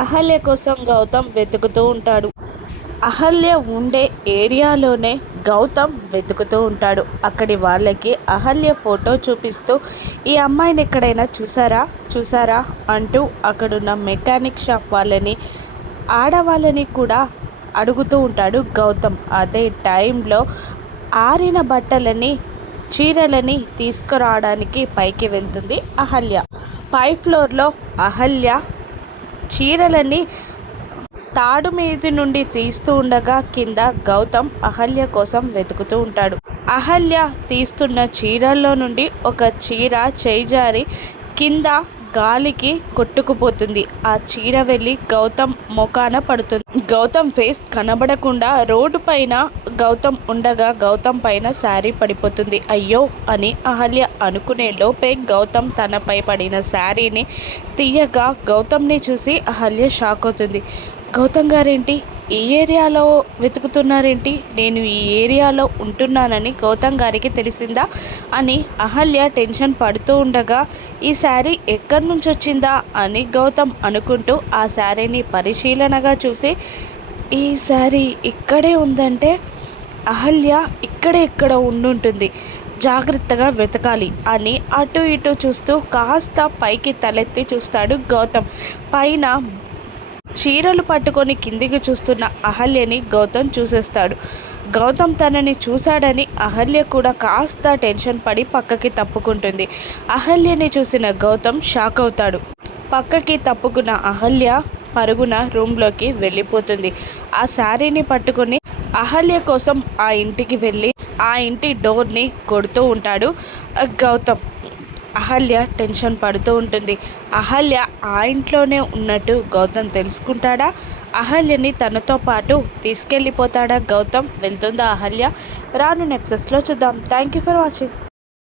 అహల్య కోసం గౌతమ్ వెతుకుతూ ఉంటాడు. అహల్య ఉండే ఏరియాలోనే గౌతమ్ వెతుకుతూ ఉంటాడు. అక్కడి వాళ్ళకి అహల్య ఫోటో చూపిస్తూ ఈ అమ్మాయిని ఎక్కడైనా చూసారా చూసారా అంటూ అక్కడున్న మెకానిక్ షాప్ వాళ్ళని ఆడవాళ్ళని కూడా అడుగుతూ ఉంటాడు గౌతమ్. అదే టైంలో ఆరిన బట్టలని చీరలని తీసుకురావడానికి పైకి వెళ్తుంది అహల్య. పై ఫ్లోర్లో అహల్య చీరలని తాడు మీది నుండి తీస్తూ ఉండగా కింద గౌతమ్ అహల్య కోసం వెతుకుతూ ఉంటాడు. అహల్య తీస్తున్న చీరల్లో నుండి ఒక చీర చేజారి కింద గాలికి కొట్టుకుపోతుంది. ఆ చీర వెళ్ళి గౌతమ్ మొఖాన పడుతుంది. గౌతమ్ ఫేస్ కనబడకుండా రోడ్డు పైన గౌతమ్ ఉండగా గౌతమ్ పైన శారీ పడిపోతుంది. అయ్యో అని అహల్య అనుకునే లోపే గౌతమ్ తనపై పడిన శారీని తీయగా గౌతమ్ని చూసి అహల్య షాక్ అవుతుంది. గౌతమ్ గారేంటి ఈ ఏరియాలో వెతుకుతున్నారేంటి? నేను ఈ ఏరియాలో ఉంటున్నానని గౌతమ్ గారికి తెలిసిందా అని అహల్య టెన్షన్ పడుతూ ఉండగా ఈ శారీ ఎక్కడి నుంచి వచ్చిందా అని గౌతమ్ అనుకుంటూ ఆ శారీని పరిశీలనగా చూసి ఈ శారీ ఇక్కడే ఉందంటే అహల్య ఇక్కడ ఉండుంటుంది, జాగ్రత్తగా వెతకాలి అని అటు ఇటు చూస్తూ కాస్త పైకి తలెత్తి చూస్తాడు గౌతమ్. పైన చీరలు పట్టుకొని కిందికి చూస్తున్న అహల్యని గౌతమ్ చూసేస్తాడు. గౌతమ్ తనని చూశాడని అహల్య కూడా కాస్త టెన్షన్ పడి పక్కకి తప్పుకుంటుంది. అహల్యని చూసిన గౌతమ్ షాక్ అవుతాడు. పక్కకి తప్పుకున్న అహల్య పరుగున రూమ్లోకి వెళ్ళిపోతుంది. ఆ శారీని పట్టుకొని అహల్య కోసం ఆ ఇంటికి వెళ్ళి ఆ ఇంటి డోర్ని కొడుతూ ఉంటాడు గౌతమ్. అహల్య టెన్షన్ పడుతూ ఉంటుంది. అహల్య ఆ ఇంట్లోనే ఉన్నట్టు గౌతమ్ తెలుసుకుంటాడా? అహల్యని తనతో పాటు తీసుకెళ్ళిపోతాడా గౌతమ్? వెళ్తుందా అహల్య? రాను ఎపిసోడ్స్లో చూద్దాం. Thank you for watching.